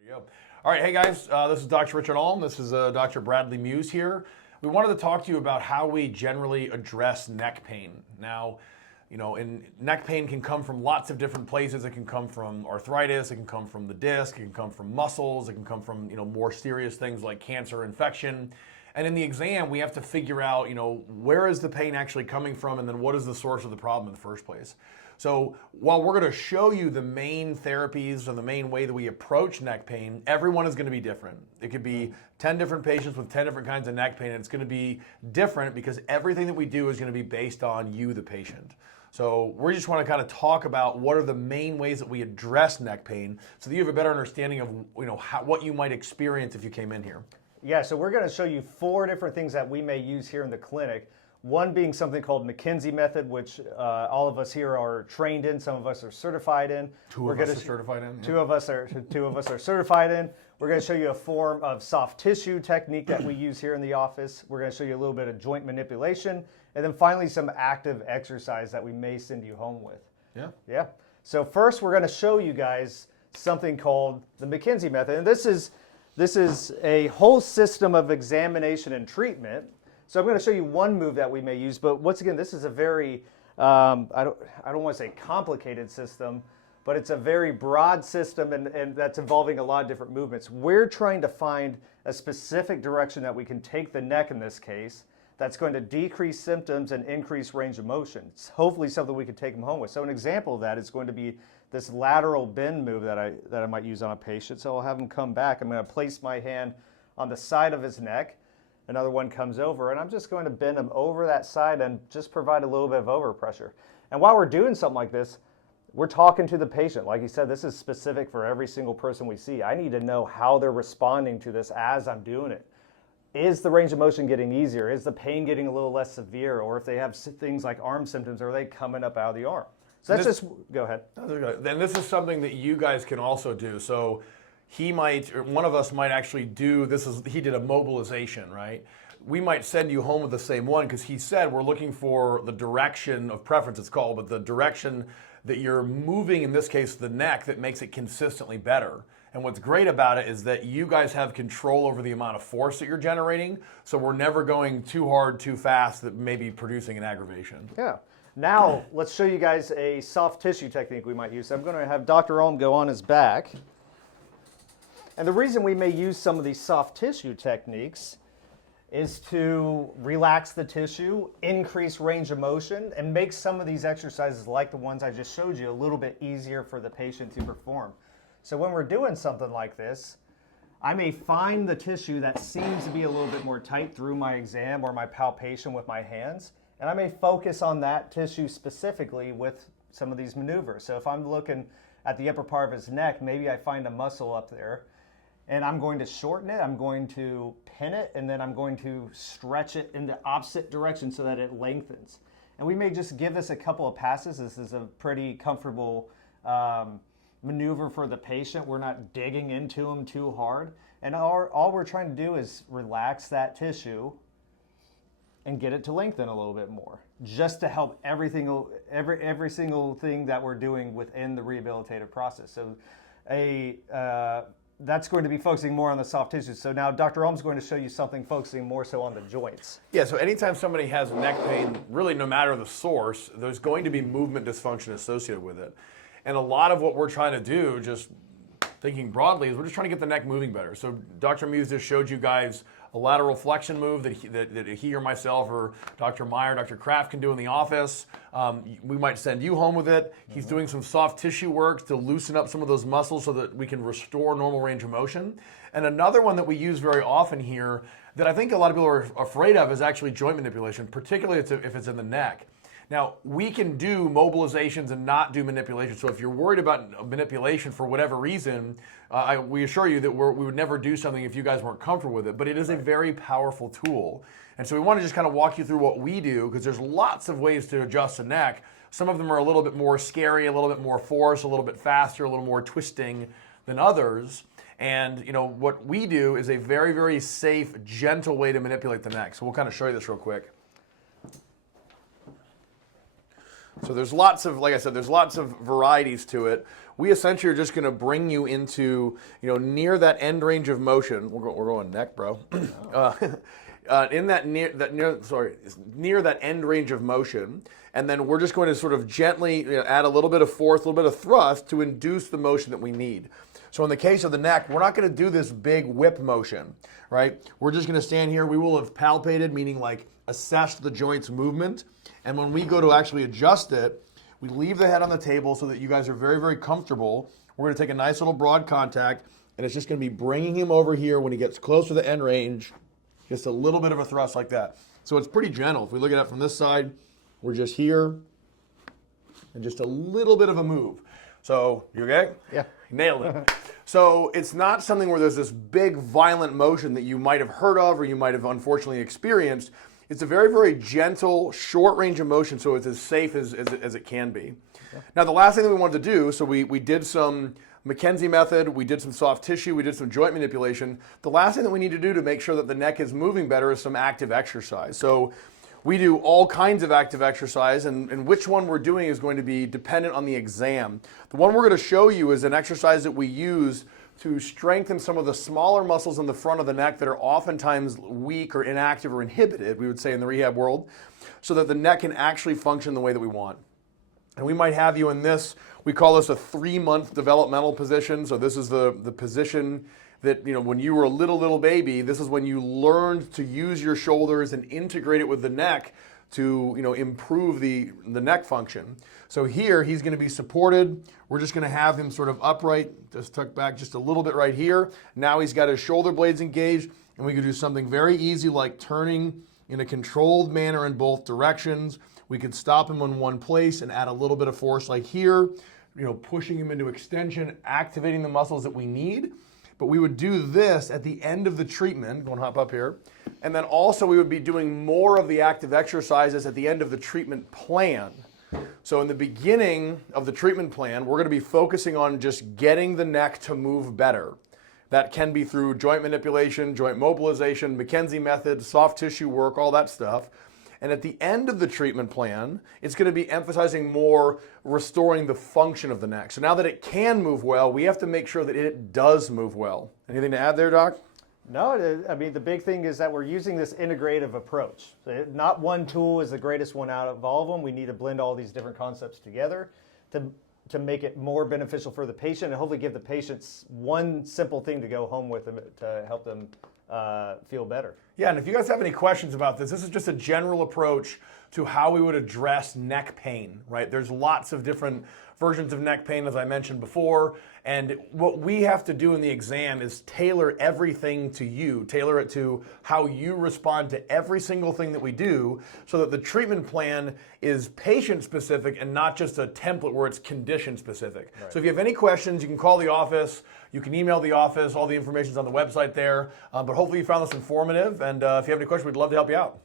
There you go. All right, hey guys, this is Dr. Richard Ulm. This is Dr. Bradley Muse here. We wanted to talk to you about how we generally address neck pain. Now, neck pain can come from lots of different places. It can come from arthritis, it can come from the disc, it can come from muscles, it can come from, more serious things like cancer, infection. And in the exam, we have to figure out, where is the pain actually coming from, and then what is the source of the problem in the first place. So while we're going to show you the main therapies or the main way that we approach neck pain, everyone is going to be different. It could be 10 different patients with 10 different kinds of neck pain, and it's going to be different because everything that we do is going to be based on you, the patient. So we just want to kind of talk about what are the main ways that we address neck pain so that you have a better understanding of what you might experience if you came in here. Yeah, so we're going to show you 4 different things that we may use here in the clinic. One being something called McKenzie Method, which all of us here are trained in. Some of us are certified in. Two of us are certified in. Two of us are certified in. We're going to show you a form of soft tissue technique that we use here in the office. We're going to show you a little bit of joint manipulation, and then finally some active exercise that we may send you home with. Yeah. So first, we're going to show you guys something called the McKenzie Method, and this is a whole system of examination and treatment. So I'm going to show you one move that we may use, but once again, this is a very, I don't want to say complicated system, but it's a very broad system and that's involving a lot of different movements. We're trying to find a specific direction that we can take the neck in this case that's going to decrease symptoms and increase range of motion. It's hopefully something we can take them home with. So an example of that is going to be this lateral bend move that I might use on a patient. So I'll have him come back. I'm going to place my hand on the side of his neck. Another one comes over, and I'm just going to bend him over that side and just provide a little bit of overpressure. And while we're doing something like this, we're talking to the patient. Like you said, this is specific for every single person we see. I need to know how they're responding to this as I'm doing it. Is the range of motion getting easier? Is the pain getting a little less severe? Or if they have things like arm symptoms, are they coming up out of the arm? So that's go ahead. Then this is something that you guys can also do. So one of us might actually do, he did a mobilization, right? We might send you home with the same one because he said we're looking for the direction of preference, it's called, but the direction that you're moving, in this case, the neck, that makes it consistently better. And what's great about it is that you guys have control over the amount of force that you're generating, so we're never going too hard, too fast, that may be producing an aggravation. Yeah. Now, let's show you guys a soft tissue technique we might use. So I'm going to have Dr. Ulm go on his back. And the reason we may use some of these soft tissue techniques is to relax the tissue, increase range of motion, and make some of these exercises like the ones I just showed you a little bit easier for the patient to perform. So when we're doing something like this, I may find the tissue that seems to be a little bit more tight through my exam or my palpation with my hands, and I may focus on that tissue specifically with some of these maneuvers. So if I'm looking at the upper part of his neck, maybe I find a muscle up there, and I'm going to shorten it, I'm going to pin it, and then I'm going to stretch it in the opposite direction so that it lengthens. And we may just give this a couple of passes. This is a pretty comfortable maneuver for the patient. We're not digging into them too hard. And all we're trying to do is relax that tissue and get it to lengthen a little bit more, just to help every single thing that we're doing within the rehabilitative process. So that's going to be focusing more on the soft tissue. So now Dr. Ulm's going to show you something focusing more so on the joints. Yeah, so anytime somebody has neck pain, really no matter the source, there's going to be movement dysfunction associated with it. And a lot of what we're trying to do, just thinking broadly, is we're just trying to get the neck moving better. So Dr. Muse just showed you guys a lateral flexion move that he or myself or Dr. Meyer, Dr. Kraft can do in the office. We might send you home with it. He's doing some soft tissue work to loosen up some of those muscles so that we can restore normal range of motion. And another one that we use very often here that I think a lot of people are afraid of is actually joint manipulation, particularly if it's in the neck. Now, we can do mobilizations and not do manipulation. So if you're worried about manipulation for whatever reason, we assure you that we would never do something if you guys weren't comfortable with it. But it is a very powerful tool. And so we want to just kind of walk you through what we do, because there's lots of ways to adjust the neck. Some of them are a little bit more scary, a little bit more force, a little bit faster, a little more twisting than others. And what we do is a very, very safe, gentle way to manipulate the neck. So we'll kind of show you this real quick. So there's lots of, like I said, there's lots of varieties to it. We essentially are just going to bring you into, near that end range of motion. We're going neck, bro. Near that end range of motion, and then we're just going to sort of gently add a little bit of force, a little bit of thrust to induce the motion that we need. So in the case of the neck, we're not going to do this big whip motion, right? We're just going to stand here. We will have palpated, meaning like assessed the joint's movement, and when we go to actually adjust it, we leave the head on the table so that you guys are very, very comfortable. We're going to take a nice little broad contact, and it's just going to be bringing him over here when he gets close to the end range. Just a little bit of a thrust like that. So it's pretty gentle. If we look at it from this side, we're just here, and just a little bit of a move. So, you okay? Yeah. Nailed it. So it's not something where there's this big violent motion that you might have heard of or you might have unfortunately experienced. It's a very, very gentle, short range of motion, so it's as safe as it can be. Okay. Now, the last thing that we wanted to do, so we did some McKenzie Method, we did some soft tissue, we did some joint manipulation. The last thing that we need to do to make sure that the neck is moving better is some active exercise. So we do all kinds of active exercise, and which one we're doing is going to be dependent on the exam. The one we're going to show you is an exercise that we use to strengthen some of the smaller muscles in the front of the neck that are oftentimes weak or inactive or inhibited, we would say in the rehab world, so that the neck can actually function the way that we want. And we might have you in this, we call this a 3-month developmental position. So this is the position that, when you were a little baby, this is when you learned to use your shoulders and integrate it with the neck to, improve the neck function. So here, he's going to be supported. We're just going to have him sort of upright, just tuck back just a little bit right here. Now he's got his shoulder blades engaged, and we can do something very easy like turning in a controlled manner in both directions. We could stop him in one place and add a little bit of force like here, pushing him into extension, activating the muscles that we need. But we would do this at the end of the treatment, go and hop up here, and then also we would be doing more of the active exercises at the end of the treatment plan. So in the beginning of the treatment plan, we're going to be focusing on just getting the neck to move better. That can be through joint manipulation, joint mobilization, McKenzie Method, soft tissue work, all that stuff. And at the end of the treatment plan, it's going to be emphasizing more restoring the function of the neck. So now that it can move well, we have to make sure that it does move well. Anything to add there, Doc? No, I mean, the big thing is that we're using this integrative approach. Not one tool is the greatest one out of all of them. We need to blend all these different concepts together to make it more beneficial for the patient and hopefully give the patients one simple thing to go home with them to help them feel better. Yeah, and if you guys have any questions about this is just a general approach to how we would address neck pain, right? There's lots of different versions of neck pain, as I mentioned before, and what we have to do in the exam is tailor everything to you, tailor it to how you respond to every single thing that we do, so that the treatment plan is patient-specific and not just a template where it's condition-specific. Right. So if you have any questions, you can call the office, you can email the office, all the information's on the website there, but hopefully you found this informative, and if you have any questions, we'd love to help you out.